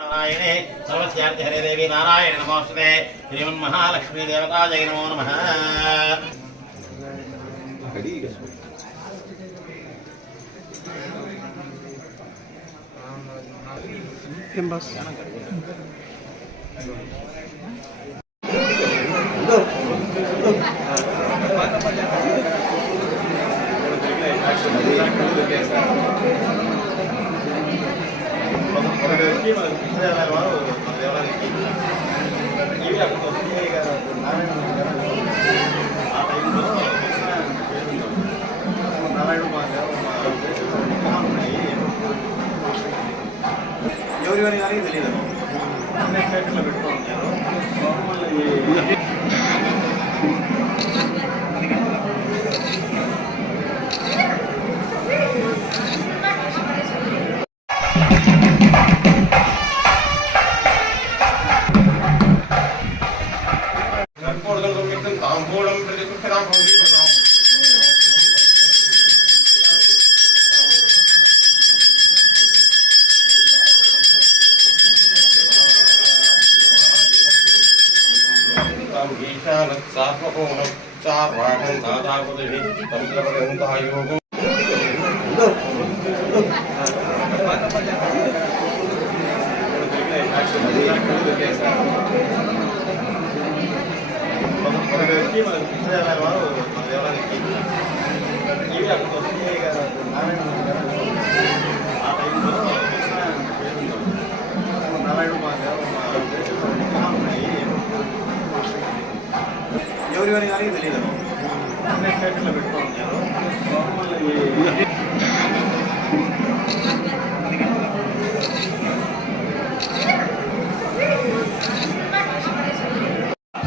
नारायणे सर्वस्यार्थ हरे देवी नारायण नमोस्तुते श्रीमन्महालक्ष्मी देवता जय नमो नमः। ఎవరి కానీ తెలియదు పెట్టుకుంటారు ఎవరి కానీ తెలియదు పెట్టుకుంటారు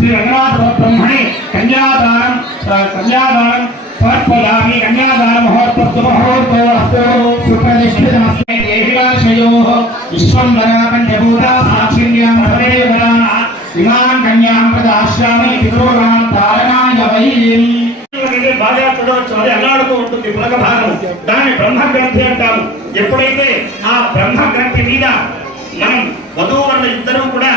श्री रंगनाथ ब्रह्मणे कन्यादानं समर्पयामि। कन्यादान मुहूर्तस्तु सुप्रतिष्ठितमस्मै देहिवाशयोः विश्वम्भरा पञ्चभूता साक्षिण्यां सर्वेवरा इमान् कन्यां प्रदास्यामि पितॄणां तारणाय वैम्। బాగా చూడవచ్చు, అది అల్లాడుతూ ఉంటుంది పులక భాగం, దాన్ని బ్రహ్మగ్రంథి అంటాము। ఎప్పుడైతే ఆ బ్రహ్మగ్రంథి మీద మనం వధూవరుల ఇద్దరూ కూడా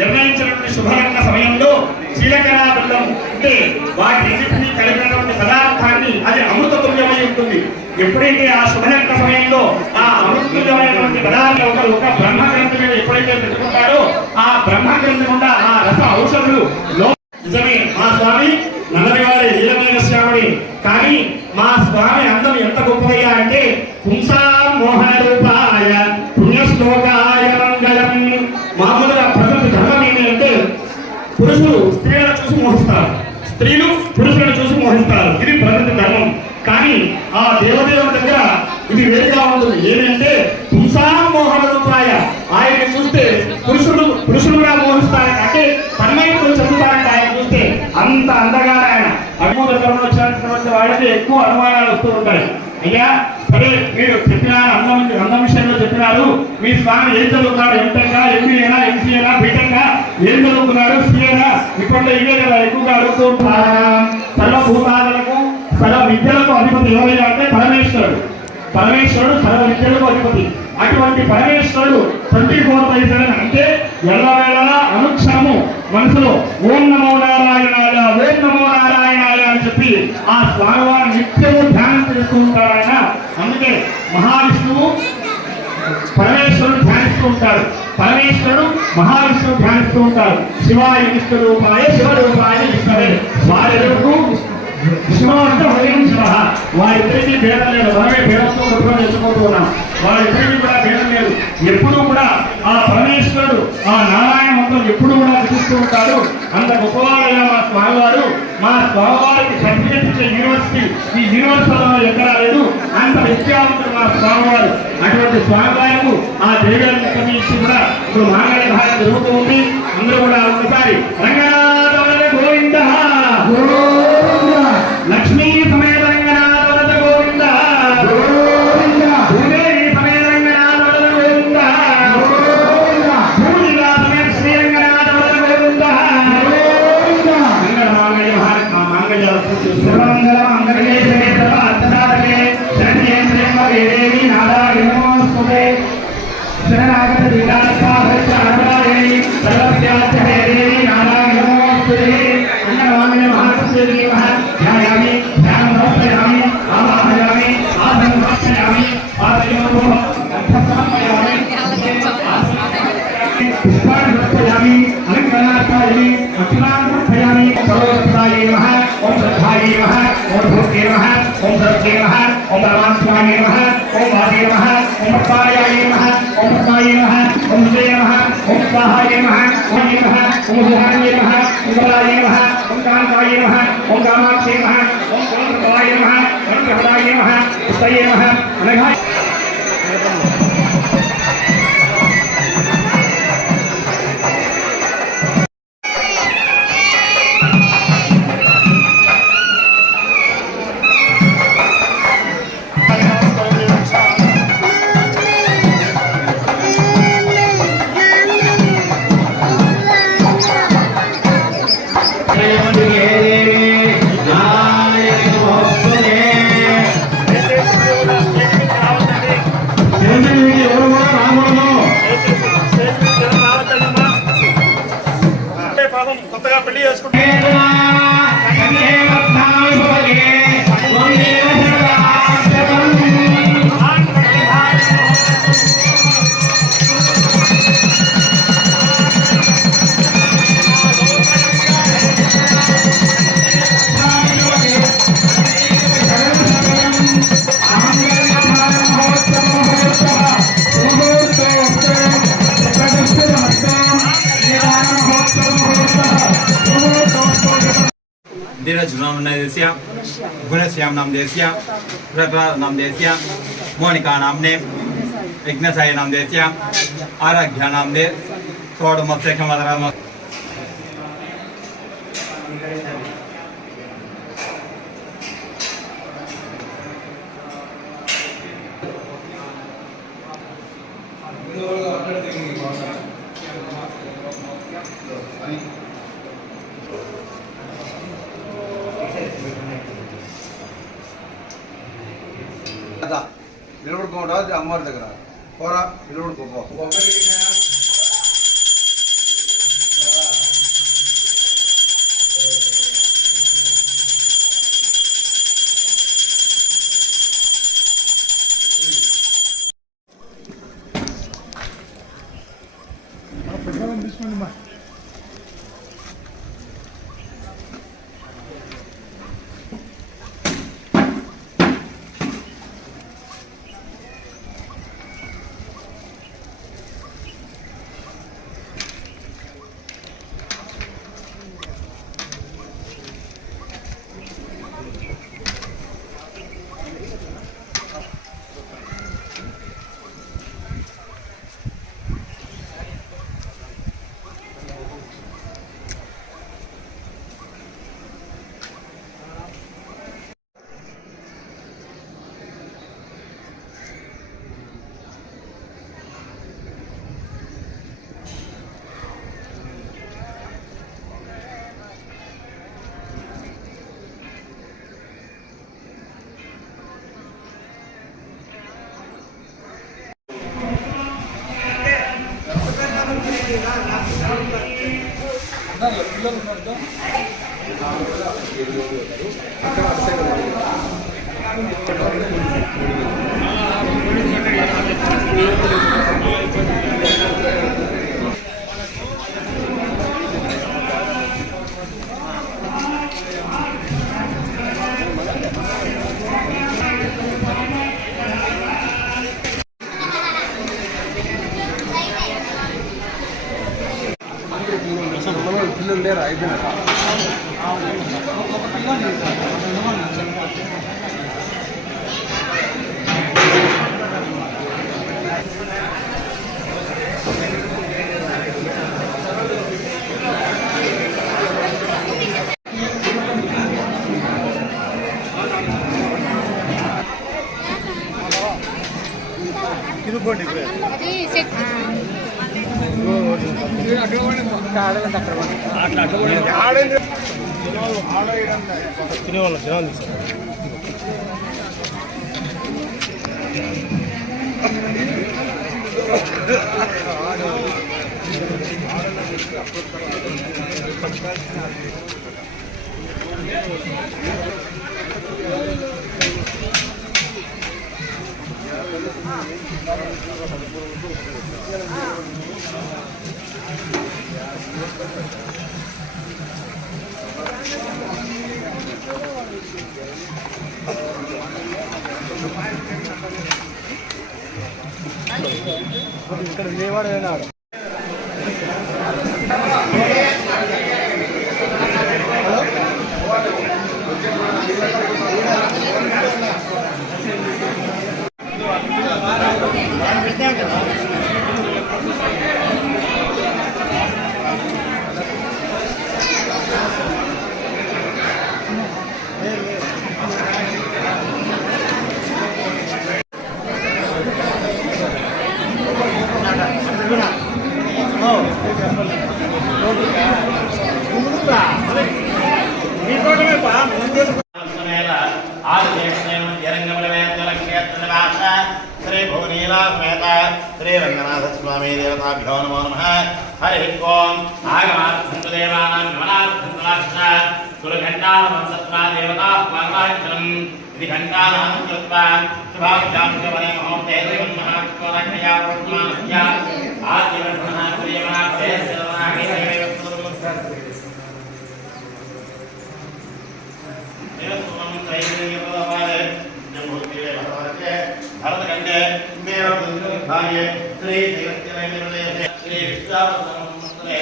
నిర్ణయించినటువంటి శుభలగ్న సమయంలో శీలకరా బృందం అంటే వాటి రెండింటినీ కలిపినటువంటి పదార్థాన్ని అది అమృతతుల్యమై ఉంటుంది। ఎప్పుడైతే ఆ శుభలగ్న సమయంలో ఆ అమృతతుల్యమైనటువంటి పదార్థం ఒక బ్రహ్మగ్రంథి మీద ఎప్పుడైతే పెట్టుకుంటాడో ఆ బ్రహ్మగ్రంథి గుండా ఆ రస ఔషధులు నిజమే మా స్వామి నల్లగారి నీలమేఘశ్యాముడి, కానీ మా స్వామి అందం ఎంత గొప్పదయ్యా అంటే పుంసా మోహన రూపాయ పుణ్యశ్లోకాయ మంగళం। మామూలుగా ప్రకృతి ధర్మం ఏంటంటే పురుషులు స్త్రీలను చూసి మోహిస్తారు, స్త్రీలు పురుషులను చూసి మోహిస్తారు, ఇది ప్రకృతి ధర్మం। కానీ ఆ దేవదేవుని దగ్గర ఇది వేరుగా ఉంటుంది, ఏమంటే పుంసా మోహన రూపాయ, ఆయన చూస్తే పురుషులు కూడా మోహిస్తారు, అంటే తన్మయత్వం చెందుతారంటే ఆయన చూస్తే అంత అందగా ఆయన అభిమూలంలో వచ్చినటువంటి వాళ్ళకి ఎక్కువ అనుమానాలు వస్తూ ఉంటాయి। అయ్యా సరే మీరు చెప్పినారు అందం విషయంలో చెప్పినారు, మీ స్వామి ఏం చదువుతున్నాడు, ఎంటెక్కా ఎంబీఏనా ఎంసీఏనా బీటెక్కా ఏం చదువుకున్నాడు, సీఏనా, ఇప్పట్లో ఇవే కదా ఎక్కువగా అడుగుతూ ఉంటారు। సర్వభూతాలకు సర్వ విద్యలకు అధిపతి ఎవరైనా అంటే పరమేశ్వరుడు సర్వ విద్యలకు అధిపతి। అటువంటి పరమేశ్వరుడు 24/7 అంటే ఎల్లవేళలా అనుక్షణము మనసులో ఓం నమో నారాయణాయ ఓం నమో నారాయణాయ అని చెప్పి ఆ స్వామివారు నిత్యము ధ్యానం చేస్తూ ఉంటారాయన। అందుకే మహావిష్ణువు పరమేశ్వరుడు ధ్యానిస్తూ ఉంటాడు, పరమేశ్వరుడు మహావిష్ణువు ధ్యానిస్తూ ఉంటారు। శివాయ విష్ణు రూపాయ శివరూపాయ విష్ణవే, వారెవరకు శివ అంటే హృదయం శివ, వారిద్దరికీ భేదం లేదు, మనమే భేదంతో గొప్పగా తెచ్చుకుంటూ ఉన్నాం, వారిద్దరికీ కూడా భేదం లేదు। ఎప్పుడూ కూడా ఆ పరమేశ్వరుడు ఆ నారాయణ మంత్రం ఎప్పుడు కూడా చూస్తూ ఉంటాడు। అంత గొప్పవాడైన మా స్వామివారు, మా స్వామివారికి సర్టిఫికేట్ ఇచ్చే యూనివర్సిటీ ఈ యూనివర్సిటీలో ఎక్కడా లేదు, అంత విద్యావంతుడు మా స్వామివారు। అటువంటి స్వామివారికి ఆ దేవాలయం కమిటీ కూడా ఇప్పుడు మాంగళ్య భాగం జరుగుతూ ఉంది। అందరూ కూడా ఒకసారి రంగనాథ గోవింద లక్ష్మీ సమేత రంగనాథ గోవింద సమర్పయామి పాదయోః గంధం సమర్పయామి పుష్పాన్ని సమర్పయామి అలంకరణార్థాయ అక్షరాన్ని సమర్పయామి సర్వోత్తరాయ నమః ఓం శ్రద్ధాయ నమః ఓం భూతే నమః ఓం సరస్వతే నమః ఓం పరమాత్మాయ నమః ఓం వాదే నమః ఓం పద్మాయ నమః ఓం పద్మాయ నమః ఓం విజయ నమః ఓం స్వాహాయ నమః ఓం నమః ఓం సుధాయ నమః ఓం బలాయ నమః ఓం కాంతాయ నమః ఓం కామాక్షే నమః ఓం కులప్రభాయ నమః ఓం ప్రహదాయ నమః పుస్తయ నమః అనఘాయ కొత్తగా పెళ్లి చేసుకుంటే धीरजनामदेस्य गुणश्याम नामदेस्य प्रभा नामदेस्य मोनिका नामने विघ्नसाय नामदेस्य आराध्या नामदे प्रौढमत्स्यकमदराम నిలబడుకోవడం అమ్మవారి దగ్గర పోరా నిలబడుకోపో పిల్లలు లేరు అయిపోయినాక తిరుపతి ఇక్కడ విజయవాడ అయినాడు श्री भुवनीला समेत श्री रंगनाथ स्वामी देवताभ्यो नमो नमः। हरि ओम आगमार्थदेवानां गमनार्थंलाक्षा सुरघण्टावंसत्वा देवता स्वागताक्षरम् इति घण्टानां कृत्वा शुभाभ्यामगमने मुहूर्ते श्रीमन्महाविष्णुराज्ञया वर्तमानस्य आजीवनः प्रियमनाथे भरतखंडे मेरा भाग्य श्री श्री विश्वावसरे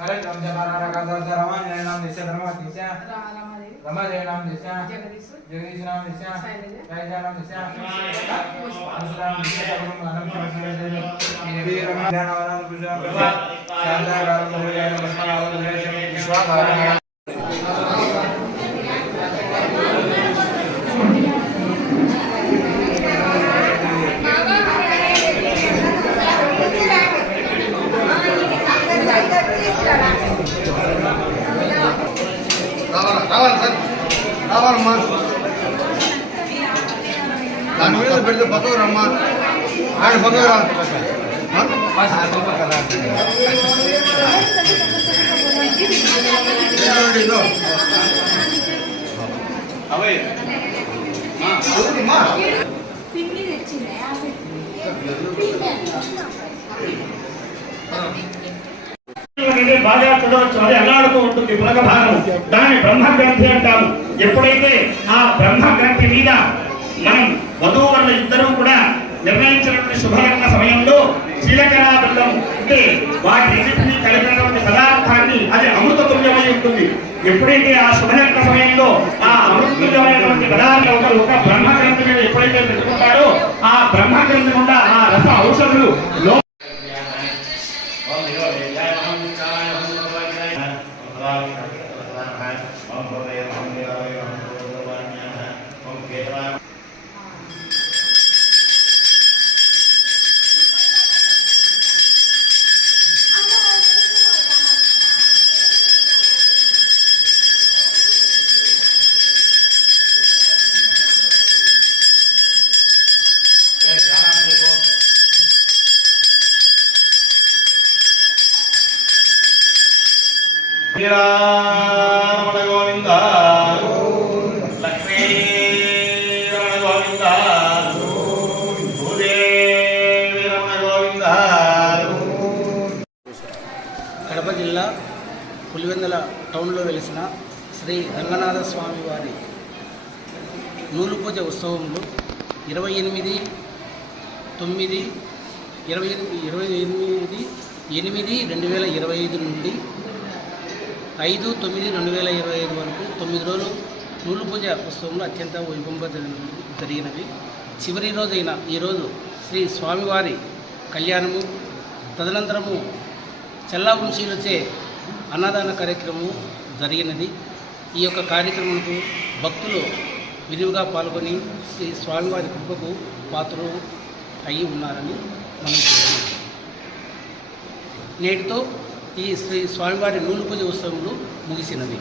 करेक्ट हम जमाना का रामा नाम देशा धर्मा देशा रमा जय नाम देशा जगदीश नाम देशा राजा नाम देशा अनुसुराम देशा अनंत देवी रमा ध्यानवान पूजा शांता राम हो जाए नमस्कार आवत विश्वास రావాలి సార్ రావాలమ్మా దాని మీద పెడితే పక్కకు రమ్మా ఆయన పక్కకు రా అవే బాగా చూడవచ్చు. అది అల్లాడుతూ ఉంటుంది పులక భాగం. దాన్ని బ్రహ్మగ్రంథి అంటాము. ఎప్పుడైతే ఆ బ్రహ్మగ్రంథి మీద మనం వధూవరులు ఇద్దరూ కూడా నిర్ణయించినటువంటి శుభలగ్న సమయంలో శీలకరాబిల్లం అంటే వాటిని కలిపినటువంటి పదార్థాన్ని అది అమృతతుల్యమై ఉంటుంది. ఎప్పుడైతే ఆ శుభలగ్న సమయంలో ఆ అమృతతుల్యమైనటువంటి పదార్థం ఒక బ్రహ్మగ్రంథి మీద ఎప్పుడైతే పెట్టుకుంటాడో ఆ బ్రహ్మగ్రంథి గుండా ఆ రస ఔషధులు శ్రీరామణ గోవింద లక్ష్మీరమణ గోవింద భూదేవి రమణ గోవింద. కడప జిల్లా పులివెందుల టౌన్లో వెలిసిన శ్రీ రంగనాథ స్వామి వారి నూలు పూజ ఉత్సవంలో 28/8/2025 నుండి 5/9/2025 వరకు 9 రోజులు నూలు పూజ ఉత్సవంలో అత్యంత వైభవంగా జరిగినవి. చివరి రోజైన ఈరోజు శ్రీ స్వామివారి కళ్యాణము, తదనంతరము చల్లావంశీలచే అన్నదాన కార్యక్రమం జరిగినది. ఈ యొక్క కార్యక్రమంకు భక్తులు విరివిగా పాల్గొని శ్రీ స్వామివారి కృపకు పాత్రలు అయి ఉన్నారని మనం చూడాలి. నేటితో ఈ శ్రీ స్వామివారి నూలు పూజ ఉత్సవంలో ముగిసినవి.